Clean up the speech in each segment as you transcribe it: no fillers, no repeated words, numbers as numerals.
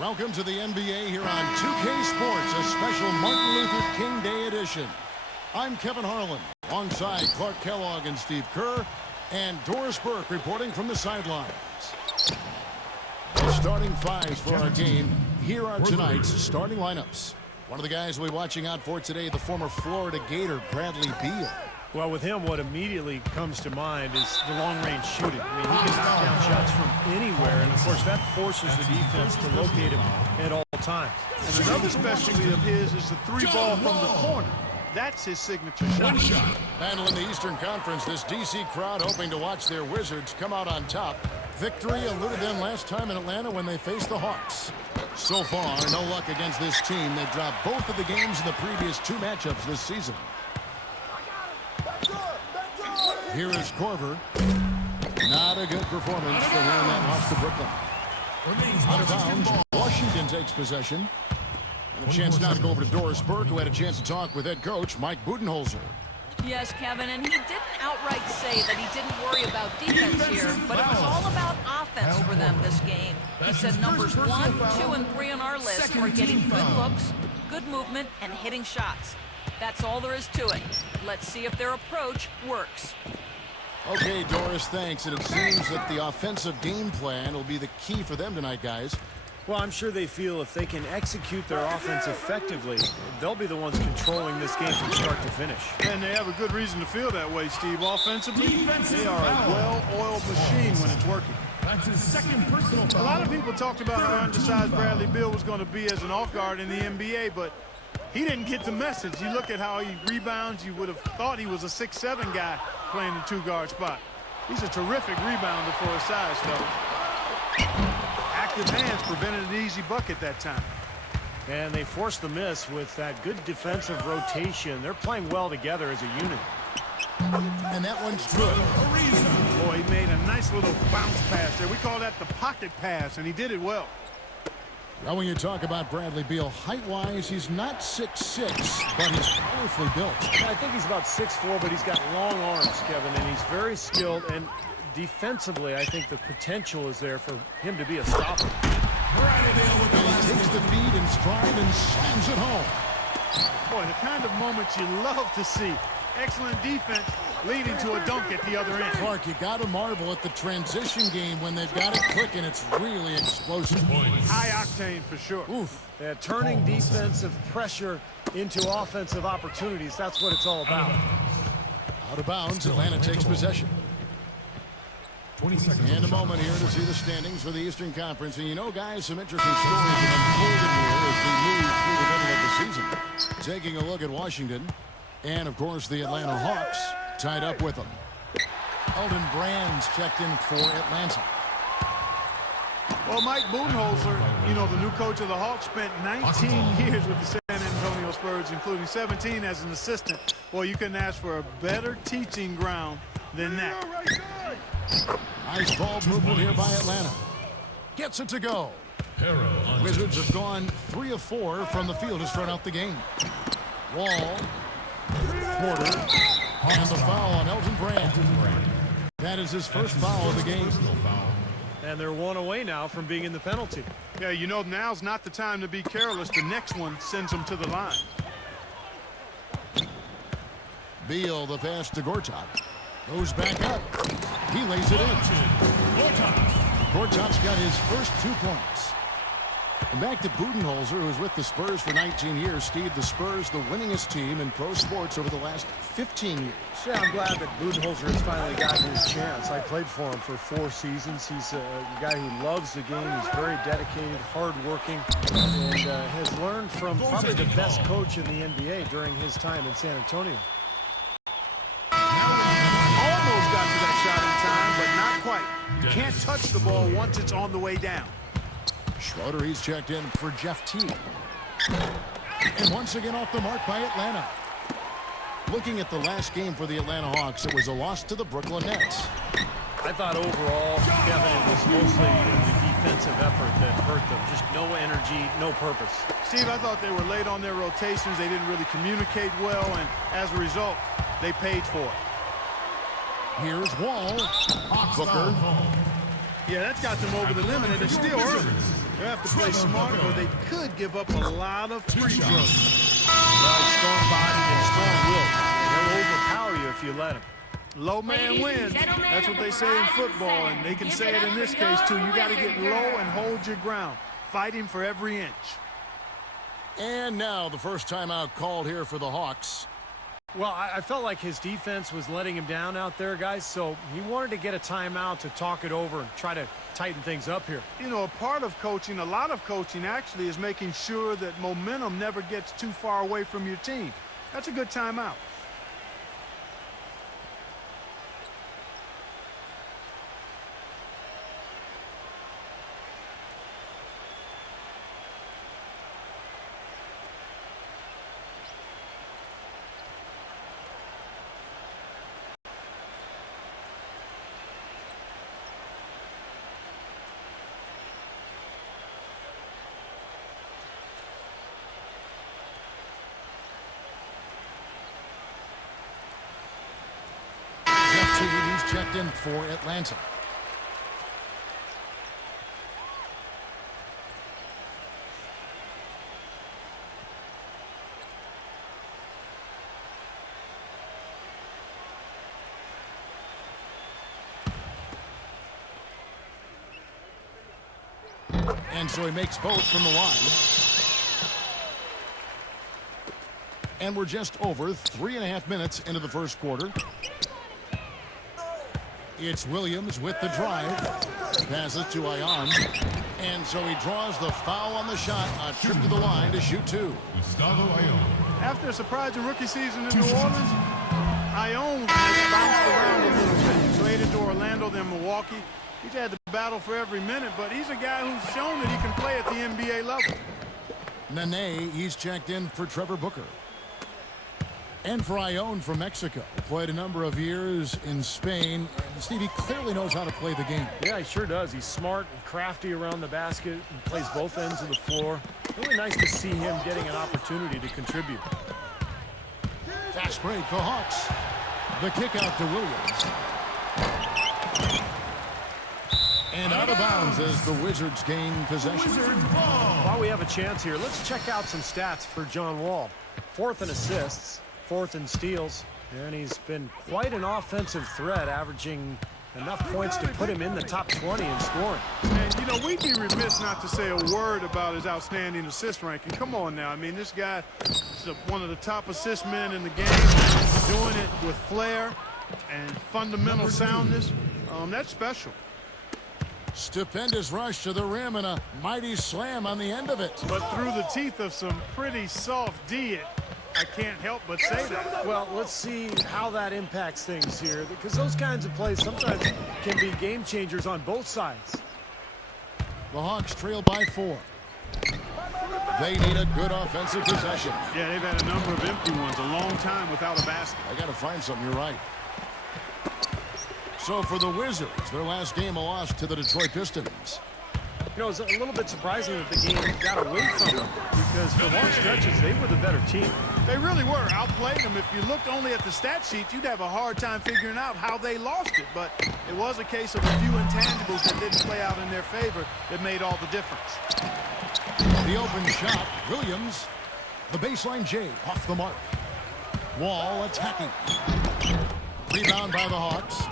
Welcome to the NBA here on 2K Sports, a special Martin Luther King Day edition. I'm Kevin Harlan, alongside Clark Kellogg and Steve Kerr, and Doris Burke reporting from the sidelines. The starting fives for our game. Here are tonight's starting lineups. One of the guys we'll be watching out for today, the former Florida Gator, Bradley Beal. Well, with him, what immediately comes to mind is the long-range shooting. I mean, he can knock down shots from anywhere, and, of course, that forces the defense to locate him at all times. And another specialty of his is the three ball from the corner. That's his signature shot. Battle in the Eastern Conference, this D.C. crowd hoping to watch their Wizards come out on top. Victory eluded them last time in Atlanta when they faced the Hawks. So far, no luck against this team. They've dropped both of the games in the previous two matchups this season. Here is Korver. Not a good performance for winning that loss to Brooklyn. Out of bounds, Washington takes possession. And a chance now to go over to Doris Burke, who had a chance to talk with head coach Mike Budenholzer. Yes, Kevin, and he didn't outright say that he didn't worry about defense here, but it was all about offense for them this game. He said numbers 1, 2, and 3 on our list are getting good looks, good movement, and hitting shots. That's all there is to it. Let's see if their approach works. Okay, Doris, thanks. And it seems that the offensive game plan will be the key for them tonight, guys. Well, I'm sure they feel if they can execute their offense effectively, they'll be the ones controlling this game from start to finish. And they have a good reason to feel that way, Steve. Offensively, they are a well-oiled machine when it's working. That's his second personal foul. A lot of people talked about how undersized Bradley Beal was going to be as an off-guard in the NBA, but he didn't get the message. You look at how he rebounds, you would have thought he was a 6'7" guy playing the two-guard spot. He's a terrific rebounder for his size, fellas. Active hands prevented an easy bucket that time. And they forced the miss with that good defensive rotation. They're playing well together as a unit. And that one's good. Boy, he made a nice little bounce pass there. We call that the pocket pass, and he did it well. Now, when you talk about Bradley Beal, height-wise, he's not 6'6", but he's powerfully built. I think he's about 6'4", but he's got long arms, Kevin, and he's very skilled. And defensively, I think the potential is there for him to be a stopper. And he takes the feed in stride and slams it home. Boy, the kind of moments you love to see. Excellent defense leading to a dunk at the other end. Clark, you got to marvel at the transition game when they've got it clicking. It's really explosive. High octane for sure. Oof. Yeah, turning defensive pressure into offensive opportunities. That's what it's all about. Out of bounds, Atlanta takes possession. 20 seconds. And a moment here to see the standings for the Eastern Conference. And you know, guys, some interesting stories have unfolded here as we move through the middle of the season. Taking a look at Washington. And, of course, the Atlanta Hawks tied up with them. Elton Brand's checked in for Atlanta. Well, Mike Budenholzer, you know, the new coach of the Hawks, spent 19 years with the San Antonio Spurs, including 17 as an assistant. Well, you couldn't ask for a better teaching ground than that. Nice ball movement here by Atlanta. Gets it to go. Wizards have gone 3 of 4 from the field to start out the game. Wall. Porter. And the foul on Elton Brand. That is his first foul of the game. And they're one away now from being in the penalty. Yeah, you know, now's not the time to be careless. The next one sends them to the line. Beal, the pass to Gortat. Goes back up. He lays it in. Gortat's got his first 2 points. And back to Budenholzer, who's with the Spurs for 19 years. Steve, the Spurs, the winningest team in pro sports over the last 15 years. Yeah, I'm glad that Budenholzer has finally gotten his chance. I played for him for 4 seasons. He's a guy who loves the game. He's very dedicated, hardworking, and has learned from probably the best coach in the NBA during his time in San Antonio. Almost got to that shot in time, but not quite. You can't touch the ball once it's on the way down. Schroeder, he's checked in for Jeff Teague. And once again off the mark by Atlanta. Looking at the last game for the Atlanta Hawks, it was a loss to the Brooklyn Nets. I thought overall, Kevin, it was mostly the defensive effort that hurt them. Just no energy, no purpose. Steve, I thought they were late on their rotations. They didn't really communicate well, and as a result, they paid for it. Here's Wall. Booker. Yeah, that's got them over the limit, and it's still early. They have to play smart, or they could give up a lot of free throws. Well, strong body and strong will. They'll overpower you if you let him. Low man wins. That's what they say in football, and they can say it in this case, too. You got to get low and hold your ground, fighting for every inch. And now the first timeout called here for the Hawks. Well, I felt like his defense was letting him down out there, guys, so he wanted to get a timeout to talk it over and try to tighten things up here. You know, a part of coaching, a lot of coaching actually, is making sure that momentum never gets too far away from your team. That's a good timeout. He's checked in for Atlanta. And so he makes both from the line. And we're just over 3.5 minutes into the first quarter. It's Williams with the drive. Passes to Ion. And so he draws the foul on the shot. A trip to the line to shoot two. After a surprising rookie season in New Orleans, Ion has bounced around a little bit. Traded to Orlando, then Milwaukee. He's had to battle for every minute, but he's a guy who's shown that he can play at the NBA level. Nene, he's checked in for Trevor Booker. And for Ion from Mexico. Played a number of years in Spain. And Steve, he clearly knows how to play the game. Yeah, he sure does. He's smart and crafty around the basket and plays both ends of the floor. Really nice to see him getting an opportunity to contribute. Fast break, the Hawks. The kick out to Williams. And out of bounds as the Wizards gain possession. While we have a chance here, let's check out some stats for John Wall. 4th in assists, 4th in steals, and he's been quite an offensive threat, averaging enough points to put him in the top 20 in scoring. And, you know, we'd be remiss not to say a word about his outstanding assist ranking. Come on now. I mean, this guy is one of the top assist men in the game, doing it with flair and fundamental soundness. That's special. Stupendous rush to the rim and a mighty slam on the end of it. But through the teeth of some pretty soft D, I can't help but say that. Well, let's see how that impacts things here, because those kinds of plays sometimes can be game changers on both sides. The Hawks trail by 4. They need a good offensive possession. Yeah, they've had a number of empty ones, a long time without a basket. I got to find something. You're right. So for the Wizards, their last game a loss to the Detroit Pistons. You know, it's a little bit surprising that the game got away from them, because for long stretches, they were the better team. They really were. Outplayed them. If you looked only at the stat sheet, you'd have a hard time figuring out how they lost it. But it was a case of a few intangibles that didn't play out in their favor that made all the difference. The open shot, Williams. The baseline J off the mark. Wall attacking. Rebound by the Hawks.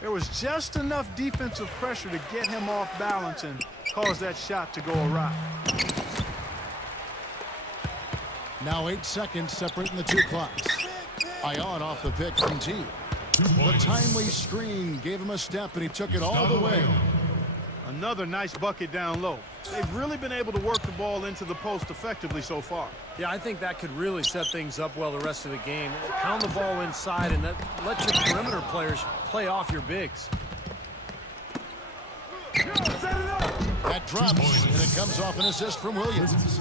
There was just enough defensive pressure to get him off balance and cause that shot to go awry. Now 8 seconds separating the two clocks. Ion off the pick from T. The timely screen gave him a step, and he took it all the way. Another nice bucket down low. They've really been able to work the ball into the post effectively so far. Yeah, I think that could really set things up well the rest of the game. Pound the ball inside and let your perimeter players play off your bigs. That drops, and it comes off an assist from Williams.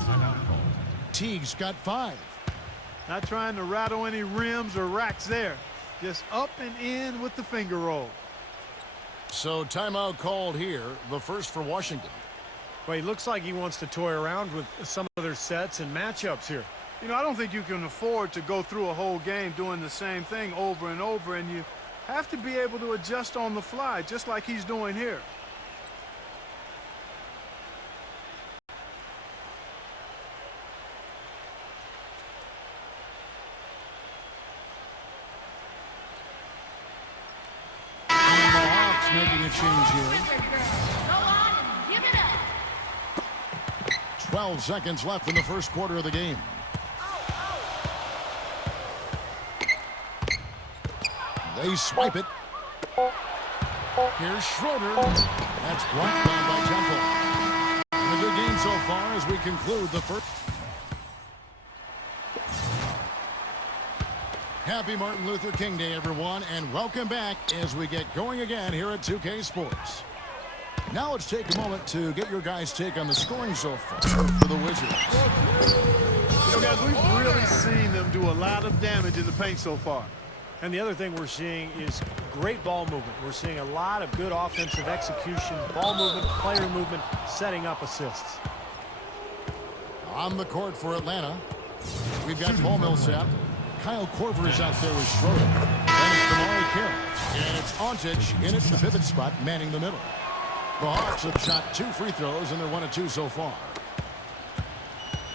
Teague's got 5. Not trying to rattle any rims or racks there. Just up and in with the finger roll. So timeout called here, the first for Washington. Well, he looks like he wants to toy around with some of their sets and matchups here. You know, I don't think you can afford to go through a whole game doing the same thing over and over, and you have to be able to adjust on the fly, just like he's doing here. change here. 12 seconds left in the first quarter of the game. They swipe it. Here's Schroeder. That's blocked down by Temple. And a good game so far as we conclude the first. Happy Martin Luther King Day, everyone, and welcome back as we get going again here at 2K Sports. Now let's take a moment to get your guys' take on the scoring so far for the Wizards. You know, guys, we've really seen them do a lot of damage in the paint so far. And the other thing we're seeing is great ball movement. We're seeing a lot of good offensive execution, ball movement, player movement, setting up assists. On the court for Atlanta, we've got Paul Millsap. Kyle Korver is out there with Schroeder. Then it's Damari Carroll. And it's Ontic in at the pivot spot, manning the middle. The Hawks have shot 2 free throws, and they're 1 of 2 so far.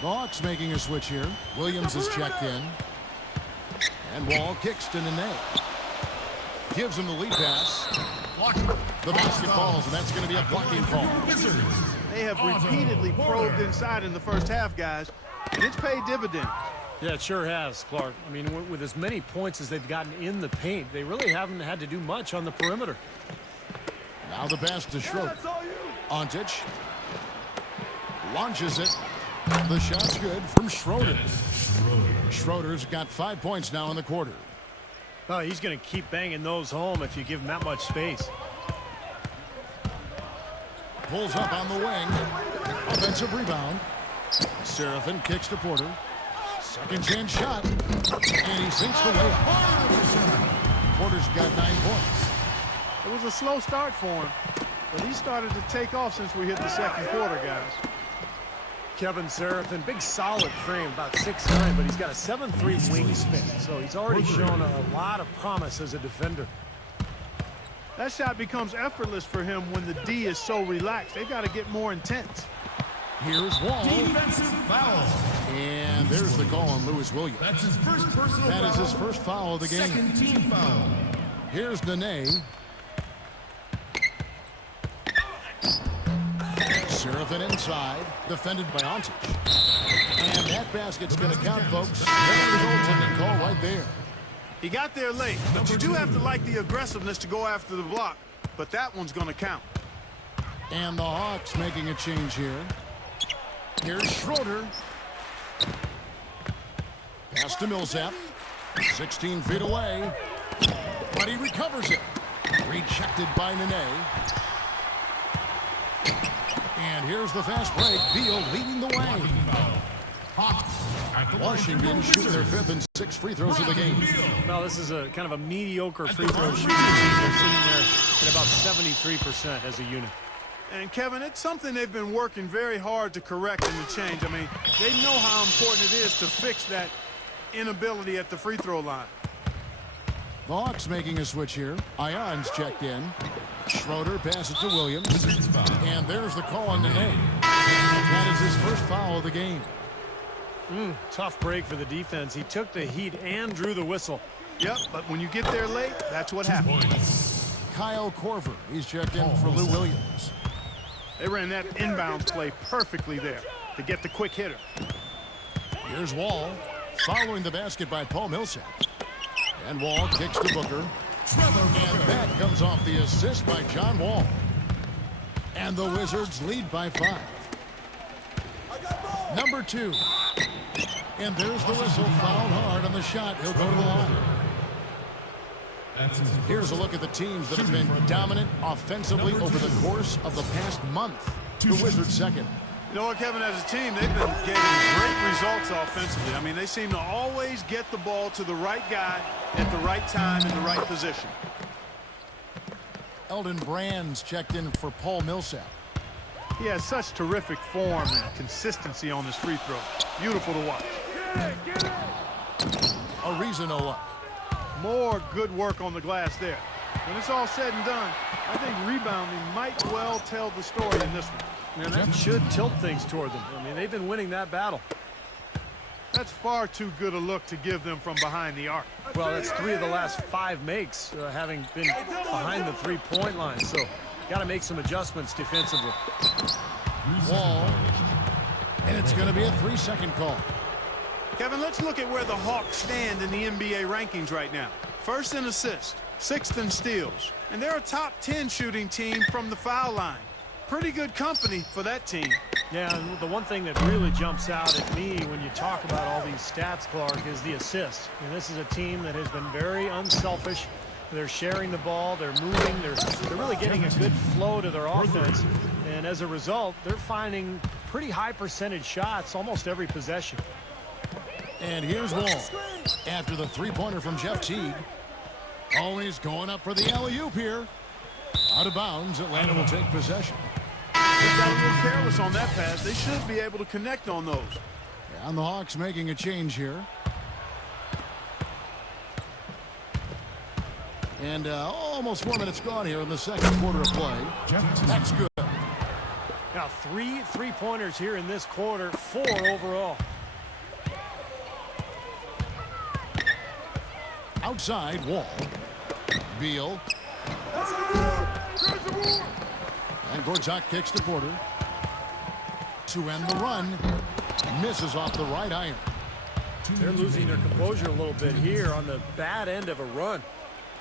The Hawks making a switch here. Williams is checked in. And Wall kicks to Nene. Gives him the lead pass. The basket falls, and that's going to be a blocking call. They have repeatedly probed inside in the first half, guys, and it's paid dividends. Yeah, it sure has, Clark. I mean, with as many points as they've gotten in the paint, they really haven't had to do much on the perimeter. Now the pass to Schroeder. Ontic launches it. The shot's good from Schroeder. Schroeder's got 5 points now in the quarter. Oh, he's going to keep banging those home if you give him that much space. Pulls up on the wing. Offensive rebound. Seraphin kicks to Porter. Second chance shot. And he sinks the layup. Porter's got 9 points. It was a slow start for him, but he started to take off since we hit the second quarter, guys. Kevin Seraphin, big solid frame, about 6'9", but he's got a 7'3" wingspan, so he's already shown a lot of promise as a defender. That shot becomes effortless for him when the D is so relaxed. They've got to get more intense. Here's Wall. Defensive foul. And there's the call on Lewis Williams. That's his first personal foul. That is his first foul of the game. Second team foul. Here's Nene. Seraphin inside, defended by Ontic. And that basket's going to count, folks. That's the goaltending call right there. He got there late, but you do have to like the aggressiveness to go after the block. But that one's going to count. And the Hawks making a change here. Here's Schroeder. Pass to Millsap. 16 feet away. But he recovers it. Rejected by Nene. And here's the fast break. Beal leading the way. Washington shooting their 5th and 6th free throws of the game. Well, this is a kind of a mediocre free throw shooting team. They're sitting there at about 73% as a unit. And, Kevin, it's something they've been working very hard to correct and to change. I mean, they know how important it is to fix that inability at the free throw line. The Hawks making a switch here. Ion's checked in. Schroeder passes to Williams. And there's the call on Nene. That is his first foul of the game. Tough break for the defense. He took the heat and drew the whistle. Yep, but when you get there late, that's what happens. Kyle Korver, he's checked in for Lou Williams. They ran that inbounds play perfectly there to get the quick hitter. Here's Wall, following the basket by Paul Millsap. And Wall kicks to Booker. And that comes off the assist by John Wall. And the Wizards lead by 5. Number 2. And there's the whistle, fouled hard on the shot. He'll go to the line. Here's a look at the teams that have been dominant offensively over the course of the past month. The Wizards second. You know what, Kevin, as a team, they've been getting great results offensively. I mean, they seem to always get the ball to the right guy at the right time in the right position. Eldon Brand's checked in for Paul Millsap. He has such terrific form and consistency on his free throw. Beautiful to watch. Ariza no luck. More good work on the glass there. When it's all said and done, I think rebounding might well tell the story in this one. And that should tilt things toward them. I mean, they've been winning that battle. That's far too good a look to give them from behind the arc. Well, that's 3 of the last 5 makes, having been behind the 3-point line. So Got to make some adjustments defensively. Wall. And it's going to be a 3-second call. Kevin, let's look at where the Hawks stand in the NBA rankings right now. First in assists, 6th in steals, and they're a top 10 shooting team from the foul line. Pretty good company for that team. Yeah, and the one thing that really jumps out at me when you talk about all these stats, Clark, is the assists. And this is a team that has been very unselfish. They're sharing the ball, they're moving, they're really getting a good flow to their offense. And as a result, they're finding pretty high percentage shots almost every possession. And here's Wall. After the three-pointer from Jeff Teague. Always going up for the alley-oop here. Out of bounds, Atlanta will take possession. They got a little careless on that pass. They should be able to connect on those. And the Hawks making a change here. And almost 4 minutes gone here in the second quarter of play. That's good. Now, 3 three-pointers here in this quarter, 4 overall. Outside, Wall. Beal. And Gortat kicks to Porter. To end the run. Misses off the right iron. They're losing their composure a little bit here on the bad end of a run.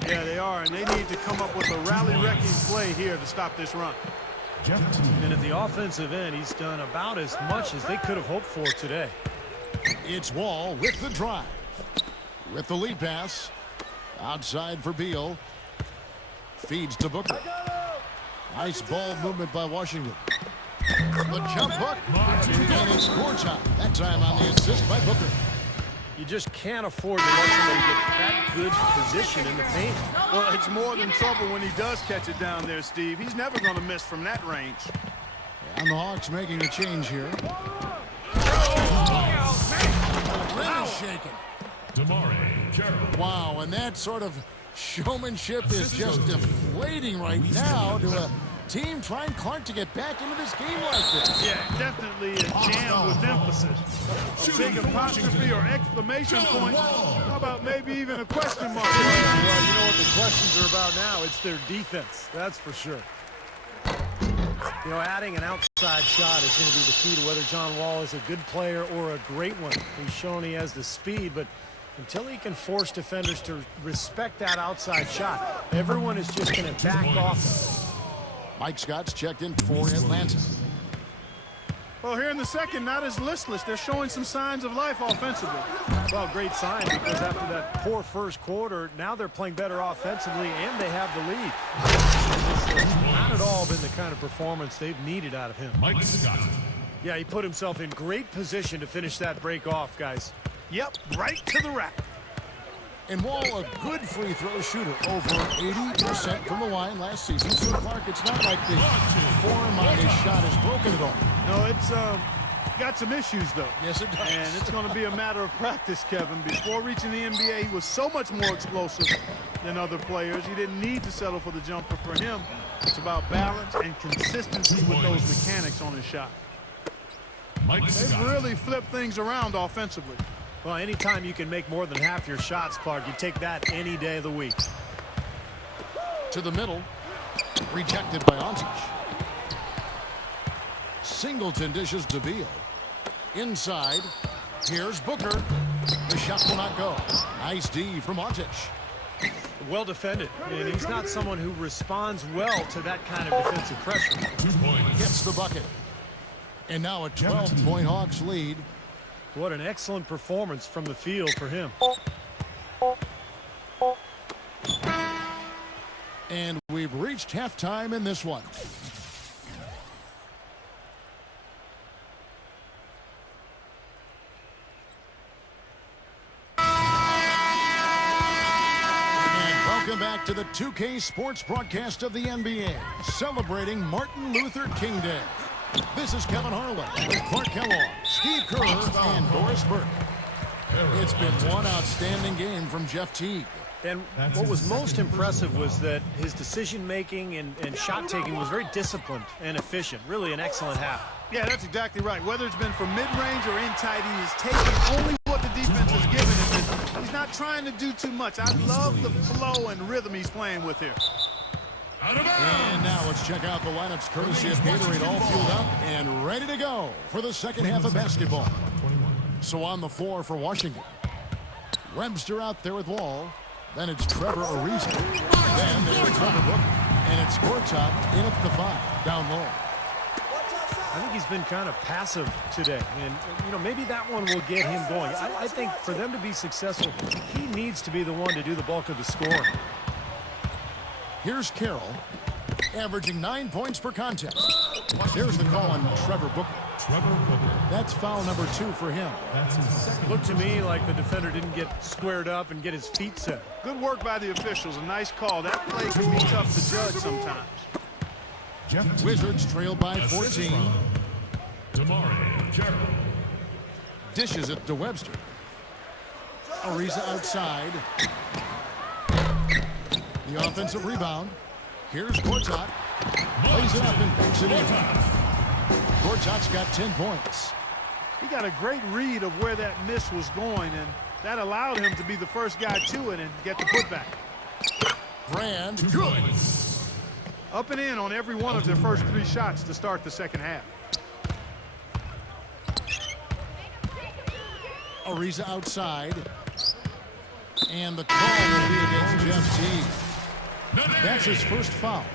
Yeah, they are, and they need to come up with a rally-wrecking play here to stop this run. And at the offensive end, he's done about as much as they could have hoped for today. It's Wall with the drive. With the lead pass. Outside for Beal. Feeds to Booker. Nice ball movement by Washington. The jump hook. And it's Gortat. That time on the assist by Booker. You just can't afford to let somebody get that good position in the paint. Well, it's more than trouble when he does catch it down there, Steve. He's never going to miss from that range. And the Hawks making a change here. Rim is shaking. Wow, and that sort of showmanship is just deflating right now to a team trying Clark to get back into this game like this. Yeah, definitely a jam with emphasis. A big apostrophe or exclamation point. How about maybe even a question mark? Well, you know what the questions are about now? It's their defense, that's for sure. You know, adding an outside shot is going to be the key to whether John Wall is a good player or a great one. He's shown he has the speed, but until he can force defenders to respect that outside shot, everyone is just going to back off. Mike Scott's checked in for Atlanta. Well, here in the second, not as listless. They're showing some signs of life offensively. Well, great sign, because after that poor first quarter, now they're playing better offensively and they have the lead. This has not at all been the kind of performance they've needed out of him. Mike Scott. Yeah, he put himself in great position to finish that break off, guys. Yep, right to the rack. And Wall, a good free throw shooter, over 80% from the line last season. So, Clark, it's not like the form on his shot is broken at all. No, it's got some issues, though. Yes, it does. And it's going to be a matter of practice, Kevin. Before reaching the NBA, he was so much more explosive than other players. He didn't need to settle for the jumper. For him, it's about balance and consistency with those mechanics on his shot. They've really flipped things around offensively. Well, anytime you can make more than half your shots, Clark, you take that any day of the week. To the middle. Rejected by Ontic. Singleton dishes to Beal. Inside. Here's Booker. The shot will not go. Nice D from Ontic. Well defended, and he's not someone who responds well to that kind of defensive pressure. 2 points. Gets the bucket. And now a 12-point Hawks lead. What an excellent performance from the field for him. And we've reached halftime in this one. And welcome back to the 2K Sports broadcast of the NBA, celebrating Martin Luther King Day. This is Kevin Harlan with Clark Kellogg, Steve Kerr, and Doris Burke. It's been one outstanding game from Jeff Teague. And what was most impressive was that his decision-making and shot-taking was very disciplined and efficient. Really an excellent half. Yeah, that's exactly right. Whether it's been from mid-range or in tight, he is taking only what the defense has given him. He's not trying to do too much. I love the flow and rhythm he's playing with here. Out of bounds. And now let's check out the lineups courtesy of Gatorade, all fueled up and ready to go for the second half of basketball. So on the floor for Washington, Webster out there with Wall. Then it's Trevor Ariza. Then there's Trevor Booker. And it's Gortat in at the 5, down low. I think he's been kind of passive today, and you know, maybe that one will get him going. I think for them to be successful, he needs to be the one to do the bulk of the scoring. Here's Carroll, averaging 9 points per contest. Here's the call on Trevor Booker. That's foul number 2 for him. That's his second. Looked to me like the defender didn't get squared up and get his feet set. Good work by the officials. A nice call. That play can be tough to judge sometimes. Wizards trail by 14. Dishes it to Webster. Ariza outside. The offensive rebound. Here's Gortat. Plays it up and banks it in. Gortat's got 10 points. He got a great read of where that miss was going, and that allowed him to be the first guy to it and get the putback. Brand, Good. Up and in on every one of their first 3 shots to start the second half. Ariza outside. And the call will be against Jeff Teague. That's his first foul.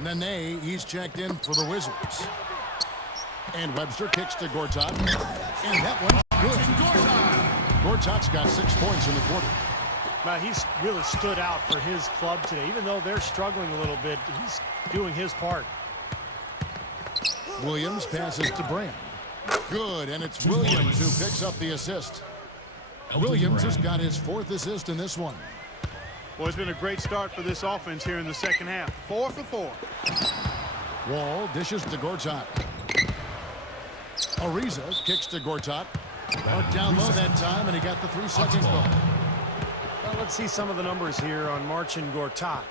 Nene, he's checked in for the Wizards. And Webster kicks to Gortat. And that one's good. Gortat's got 6 points in the quarter. Well, he's really stood out for his club today. Even though they're struggling a little bit, he's doing his part. Williams passes to Brand. Good, and it's Williams who picks up the assist. Williams has got his 4th assist in this one. Well, it's been a great start for this offense here in the second half. 4 for 4. Wall dishes to Gortat. Ariza kicks to Gortat. Marked down low that time, and he got the 3 seconds ball. Well, let's see some of the numbers here on Marcin Gortat.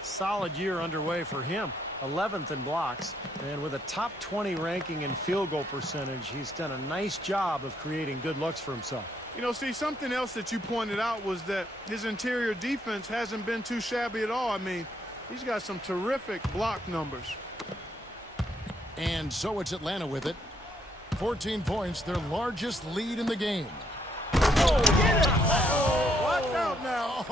Solid year underway for him. 11th in blocks, and with a top 20 ranking in field goal percentage, he's done a nice job of creating good looks for himself. You know, Steve, something else that you pointed out was that his interior defense hasn't been too shabby at all. I mean, he's got some terrific block numbers. And so it's Atlanta with it. 14 points, their largest lead in the game. Oh, get it! Oh, watch out now.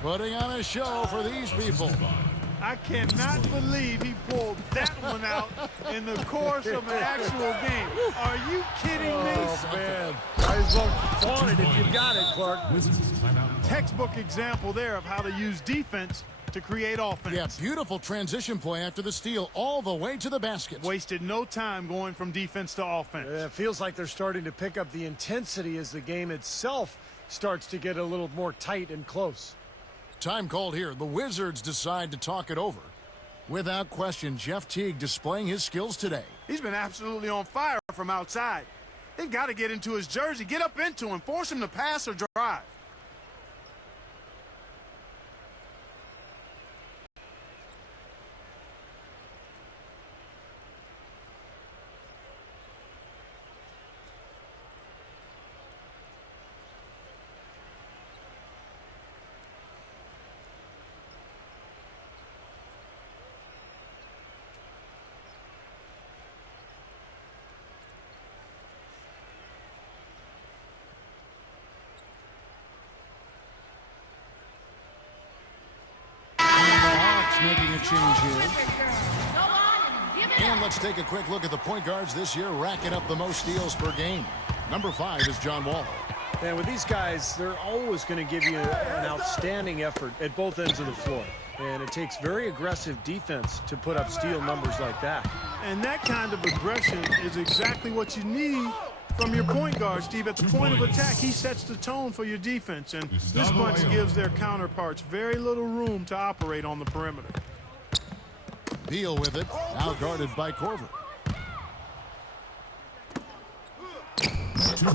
Putting on a show for these people. I cannot believe he pulled that one out in the course of an actual game. Are you kidding me? Oh, man. I just flaunt it if you've got it, Clark. Textbook example there of how to use defense to create offense. Yeah, beautiful transition play after the steal all the way to the basket. Wasted no time going from defense to offense. It feels like they're starting to pick up the intensity as the game itself starts to get a little more tight and close. Time called here. The Wizards decide to talk it over. Without question, Jeff Teague displaying his skills today. He's been absolutely on fire from outside. They've got to get into his jersey, get up into him, force him to pass or drive. Making a change here. And let's take a quick look at the point guards this year, racking up the most steals per game. Number 5 is John Wall. And with these guys, they're always going to give you an outstanding effort at both ends of the floor. And it takes very aggressive defense to put up steal numbers like that. And that kind of aggression is exactly what you need from your point guard, Steve. At the point of attack, he sets the tone for your defense, and this bunch gives their counterparts very little room to operate on the perimeter. Beal with it, now guarded by Corver.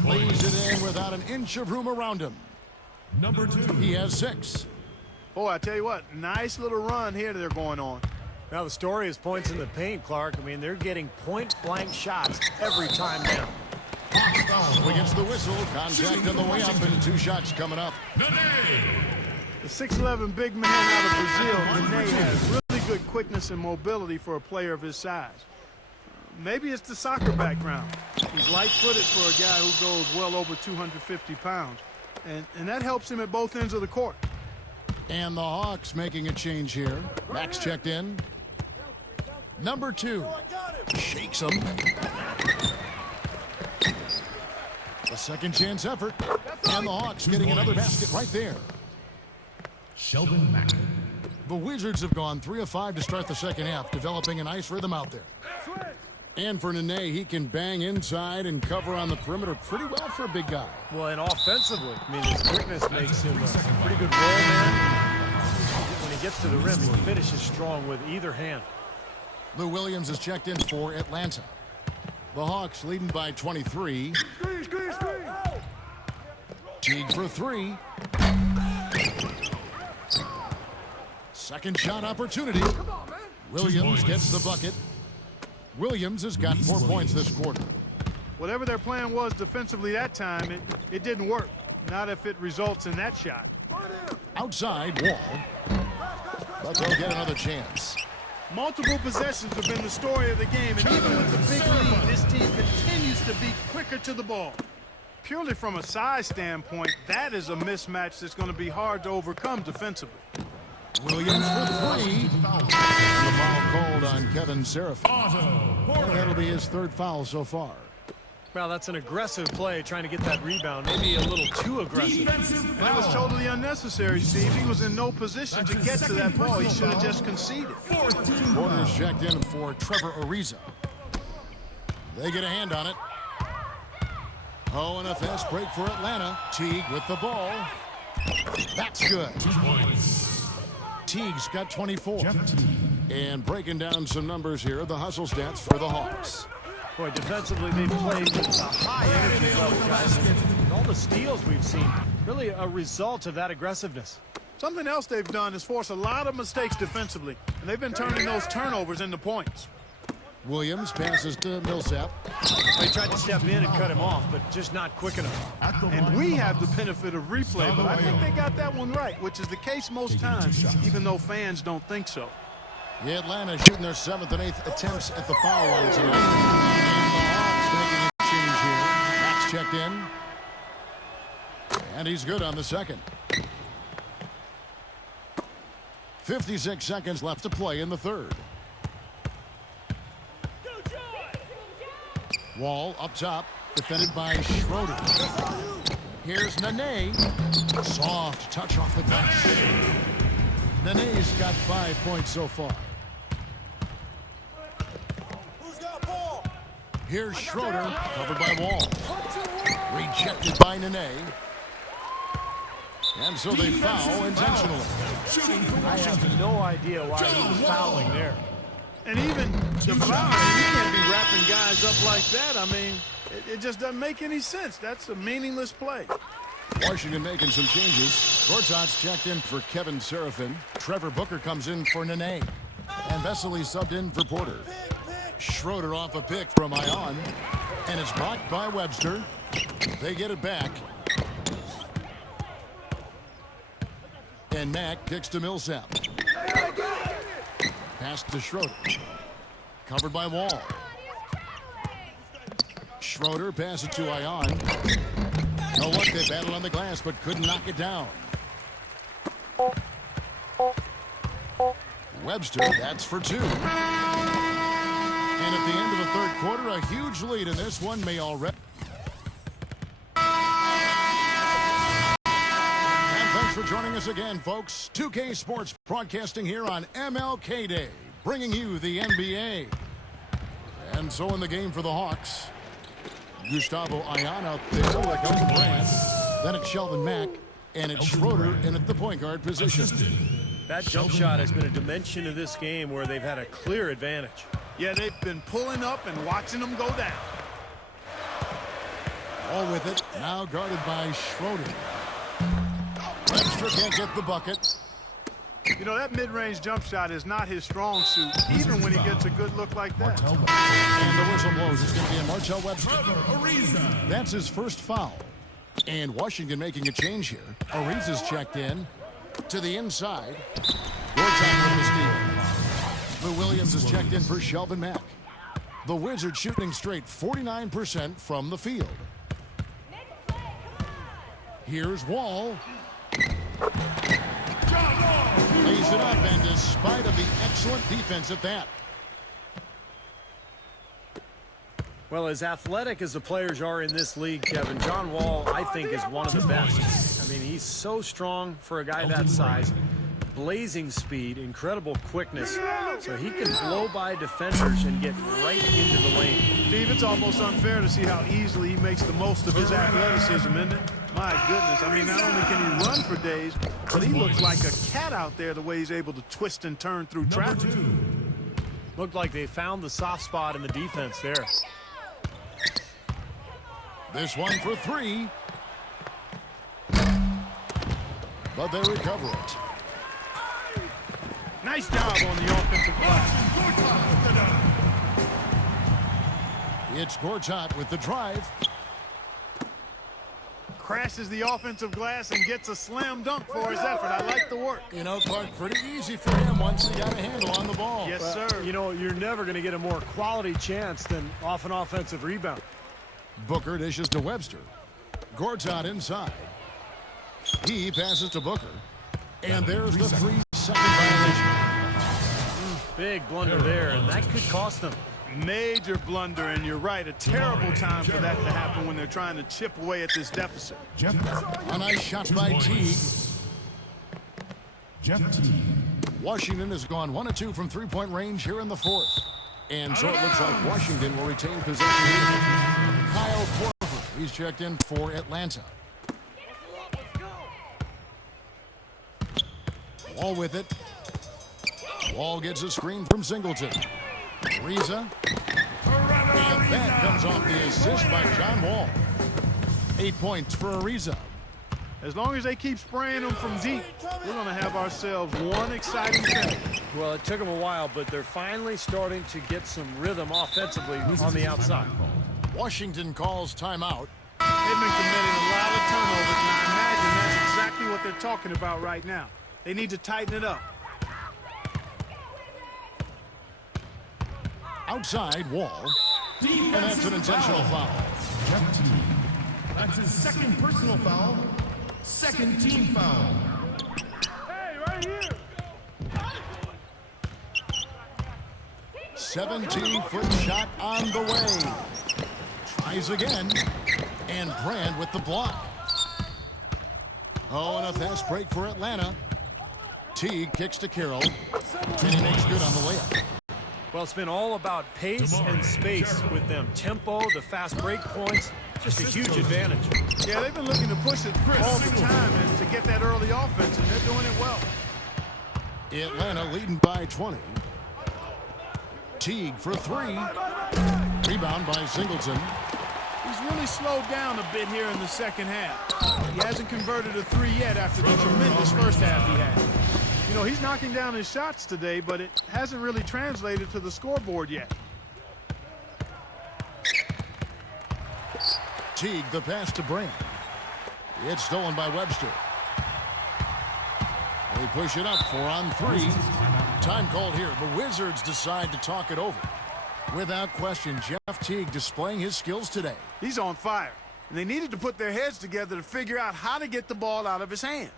Lays it in without an inch of room around him. Number 2. He has 6. Boy, I tell you what, nice little run here they're going on. Now the story is points in the paint, Clark. I mean, they're getting point-blank shots every time down. Against the whistle, contact on the way up, and 2 shots coming up. The 6'11" big man out of Brazil, Nene, has really good quickness and mobility for a player of his size. Maybe it's the soccer background. He's light-footed for a guy who goes well over 250 pounds. And that helps him at both ends of the court. And the Hawks making a change here. Max checked in. Number 2 shakes him. A second chance effort. And the Hawks getting another basket right there. Sheldon Mack. The Wizards have gone 3 of 5 to start the second half, developing a nice rhythm out there. And for Nene, he can bang inside and cover on the perimeter pretty well for a big guy. Well, and offensively, I mean, his quickness makes him a pretty good roll man. When he gets to the rim, he finishes strong with either hand. Lou Williams is checked in for Atlanta. The Hawks leading by 23. Teague for 3. Second shot opportunity. Williams gets the bucket. Williams has got 4 points this quarter. Whatever their plan was defensively that time, it didn't work. Not if it results in that shot. Outside Wall. But they'll get another chance. Multiple possessions have been the story of the game, and even with the big lead, this team continues to be quicker to the ball. Purely from a size standpoint, that is a mismatch that's going to be hard to overcome defensively. Williams for 3. And the foul called on Kevin Seraphin. And that'll be his 3rd foul so far. Well, that's an aggressive play, trying to get that rebound. Maybe a little too aggressive. That was totally unnecessary, Steve. He was in no position to get to that ball. He should have just conceded. Corners checked in for Trevor Ariza. They get a hand on it. Oh, and a fast break for Atlanta. Teague with the ball. That's good. 2 points. Teague's got 24. And breaking down some numbers here, the hustle stats for the Hawks. Boy, defensively, they've played with a high energy level, guys. And all the steals we've seen, really a result of that aggressiveness. Something else they've done is force a lot of mistakes defensively, and they've been turning those turnovers into points. Williams passes to Millsap. They tried to step in and cut him off, but just not quick enough. And we have the benefit of replay, but I think they got that one right, which is the case most times, even though fans don't think so. Yeah, Atlanta shooting their 7th and 8th attempts at the foul line tonight. And the Hawks making a change here. Max checked in. And he's good on the second. 56 seconds left to play in the 3rd. Wall up top, defended by Schroeder. Here's Nene. Soft touch off the glass. Nene's got 5 points so far. Here's Schroeder, covered by Wall. Rejected by Nene. And so they foul intentionally. I have no idea why he was fouling there. And even the foul, you can't be wrapping guys up like that. I mean, it just doesn't make any sense. That's a meaningless play. Washington making some changes. Gortat's checked in for Kevin Seraphin. Trevor Booker comes in for Nene. And Vesely subbed in for Porter. Schroeder off a pick from Ion. And it's blocked by Webster. They get it back. And Mack kicks to Millsap. Pass to Schroeder. Covered by Wall. Schroeder passes to Ion. Oh, look, they battled on the glass but couldn't knock it down. Webster, that's for 2. And at the end of the 3rd quarter, a huge lead in this one may already. And thanks for joining us again, folks. 2K Sports broadcasting here on MLK Day, bringing you the NBA. And so in the game for the Hawks, Gustavo Ion out there with Young Grant. Then it's Sheldon Mack, and it's Schroeder in at the point guard position. That jump shot has been a dimension of this game where they've had a clear advantage. Yeah, they've been pulling up and watching them go down. All with it, now guarded by Schroeder. Webster can't get the bucket. You know, that mid-range jump shot is not his strong suit, even when he gets a good look like that. And the whistle blows. It's going to be a Marcel Webster. That's his first foul. And Washington making a change here. Ariza's checked in. to the inside. Gortat with the steal. Lou Williams is checked in for Shelvin Mack. The Wizards shooting straight 49% from the field. Here's Wall. Lays it up, and despite of the excellent defense at that. Well, as athletic as the players are in this league, Kevin, John Wall, I think, is one of the best. I mean, he's so strong for a guy that size. Blazing speed, incredible quickness, so he can blow by defenders and get right into the lane. Steve, it's almost unfair to see how easily he makes the most of his athleticism, isn't it? My goodness, I mean, not only can he run for days, but he looks like a cat out there the way he's able to twist and turn through traffic. Looked like they found the soft spot in the defense there. This one for three. But they recover it. Nice job on the offensive glass. It's Gortat with the drive. Crashes the offensive glass and gets a slam dunk for his effort. I like the work. You know, Clark, pretty easy for him once he got a handle on the ball. Yes, sir. You know, you're never going to get a more quality chance than off an offensive rebound. Booker dishes to Webster. Gortat inside. He passes to Booker. And there's the 3-second violation. Big blunder there, and that could cost them. Major blunder, and you're right. A terrible time for that to happen when they're trying to chip away at this deficit. A nice shot by Teague. Washington has gone 1 of 2 from three-point range here in the fourth. And so it looks like Washington will retain possession. Kyle Korver, he's checked in for Atlanta. Wall with it. Wall gets a screen from Singleton. Ariza. And that comes off the assist by John Wall. 8 points for Ariza. As long as they keep spraying them from deep, we're going to have ourselves one exciting thing. Well, it took them a while, but they're finally starting to get some rhythm offensively on the outside. Washington calls timeout. They've been committing a lot of turnovers, and I imagine that's exactly what they're talking about right now. They need to tighten it up. Outside, Wall. And that's an intentional foul. That's his second personal foul. Second team foul. Hey, right here. 17-foot shot on the way. Tries again. And Brand with the block. Oh, and a fast break for Atlanta. Teague kicks to Carroll. And he makes good on the layup. Well, it's been all about pace and space with them. Tempo, the fast break points, just a huge advantage. Yeah, they've been looking to push it all the time and to get that early offense, and they're doing it well. Atlanta leading by 20. Teague for three. Rebound by Singleton. He's really slowed down a bit here in the second half. He hasn't converted a three yet after the tremendous first half he had. You know, he's knocking down his shots today, but it hasn't really translated to the scoreboard yet. Teague, the pass to Brand. It's stolen by Webster. They push it up 4 on 3. Time called here. The Wizards decide to talk it over. Without question, Jeff Teague displaying his skills today. He's on fire, and they needed to put their heads together to figure out how to get the ball out of his hands.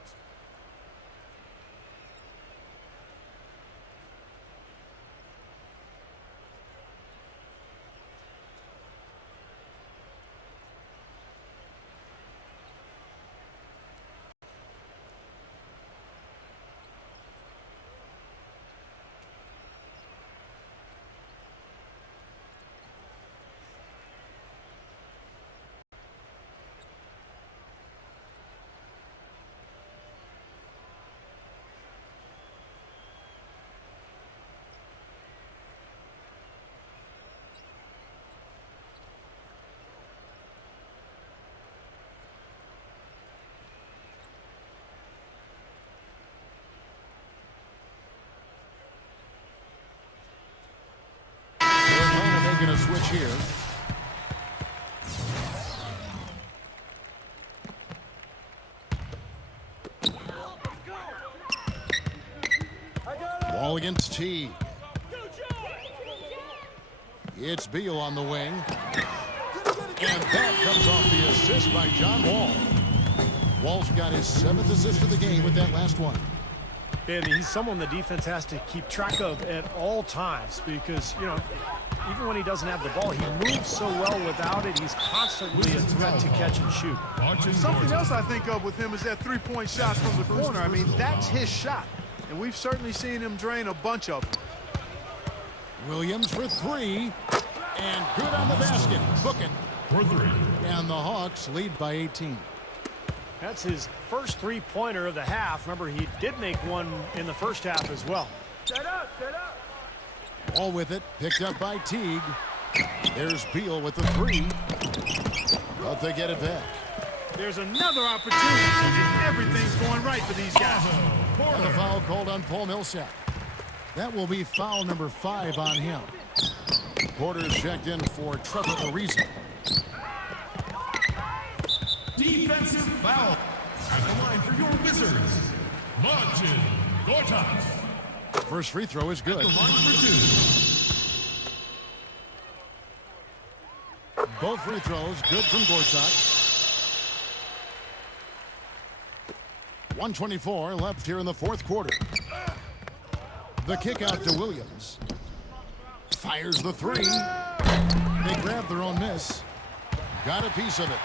Making a switch here. against Teague. It's Beal on the wing. And that comes off the assist by John Wall. Wall's got his 7th assist of the game with that last one. And he's someone the defense has to keep track of at all times because, you know, even when he doesn't have the ball, he moves so well without it. He's constantly a threat to catch and shoot. Something else I think of with him is that three-point shot from the corner. I mean, that's his shot. And we've certainly seen him drain a bunch of them. Williams for 3. And good on the basket. Book it. For 3. And the Hawks lead by 18. That's his first three-pointer of the half. Remember, he did make one in the first half as well. Set up, set up. All with it, picked up by Teague. There's Beal with the 3. But they get it back. There's another opportunity, and everything's going right for these guys. And the foul called on Paul Millsap. That will be foul number 5 on him. Porter's checked in for Trevor Ariza. Defensive foul. At the line for your Wizards, Marcin Gortat. First free throw is good. At the line for 2. Both free throws good from Gortat. 1:24 left here in the 4th quarter. The kick out to Williams. Fires the 3. They grab their own miss. Got a piece of it.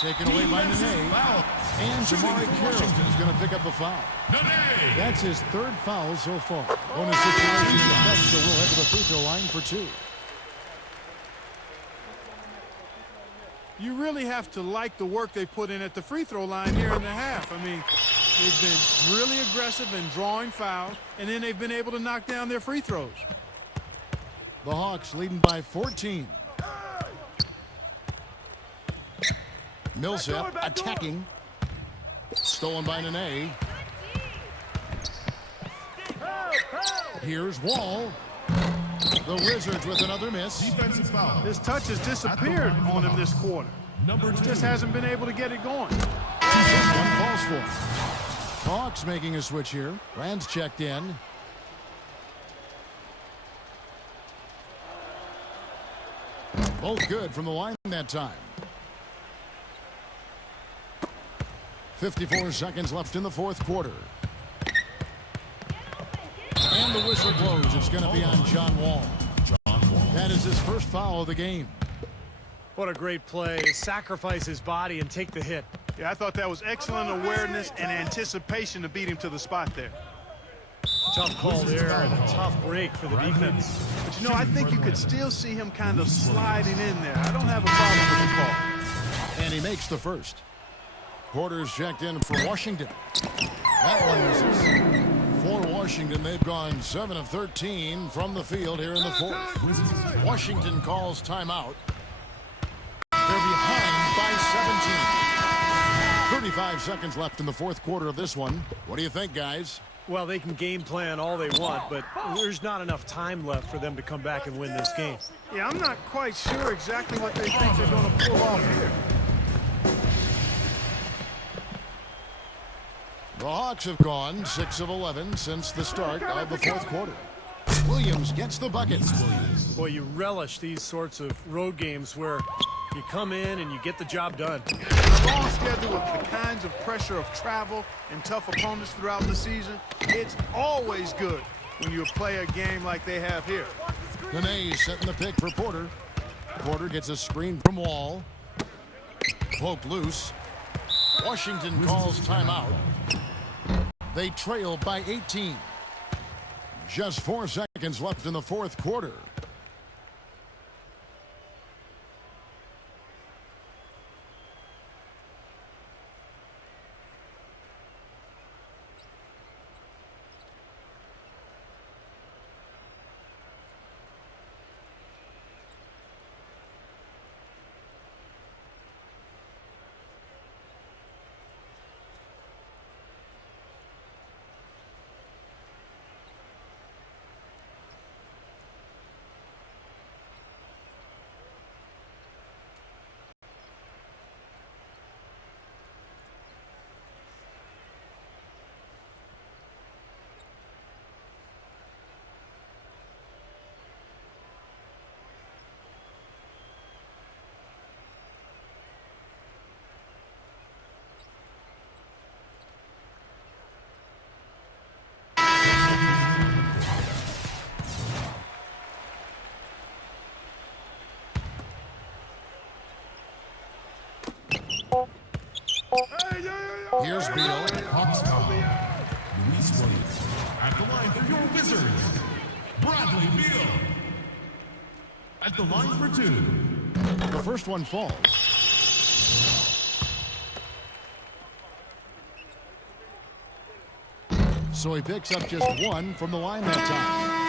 Taken away by Nene. And Jamari Carroll is going to pick up the foul. That's his 3rd foul so far. Bonus situation in effect, so we'll head to the free throw line for 2. You really have to like the work they put in at the free throw line here in the half. I mean, they've been really aggressive in drawing fouls, and then they've been able to knock down their free throws. The Hawks leading by 14. Millsap attacking. Stolen by Nene. Here's Wall. The Wizards with another miss. Defensive foul. His touch has disappeared on him this quarter. Number 2. Just hasn't been able to get it going. This one falls for him. Hawks making a switch here. Rand's checked in. Both good from the line that time. 54 seconds left in the 4th quarter. And the whistle blows. It's going to be on John Wall. That is his first foul of the game. What a great play. Sacrifice his body and take the hit. Yeah, I thought that was excellent awareness and anticipation to beat him to the spot there. Tough call there and a tough break for the defense. But, you know, I think you could still see him kind of sliding in there. I don't have a problem with the call. And he makes the first. Porter's checked in for Washington. That one misses. For Washington, they've gone 7 of 13 from the field here in the 4th. Washington calls timeout. They're behind by 17. 35 seconds left in the 4th quarter of this one. What do you think, guys? Well, they can game plan all they want, but there's not enough time left for them to come back and win this game. Yeah, I'm not quite sure exactly what they think they're going to pull off here. The Hawks have gone 6 of 11 since the start of the 4th quarter. Williams gets the bucket. Boy, you relish these sorts of road games where you come in and you get the job done. A long schedule with the kinds of pressure of travel and tough opponents throughout the season, it's always good when you play a game like they have here. Nene setting the pick for Porter. Porter gets a screen from Wall. Poked loose. Washington calls timeout. They trail by 18. Just 4 seconds left in the 4th quarter. Here's Beal. Hawks foul. Luis Williams. At the line for your Wizards, Bradley Beal. At the line for 2. The first one falls. So he picks up just 1 from the line that time.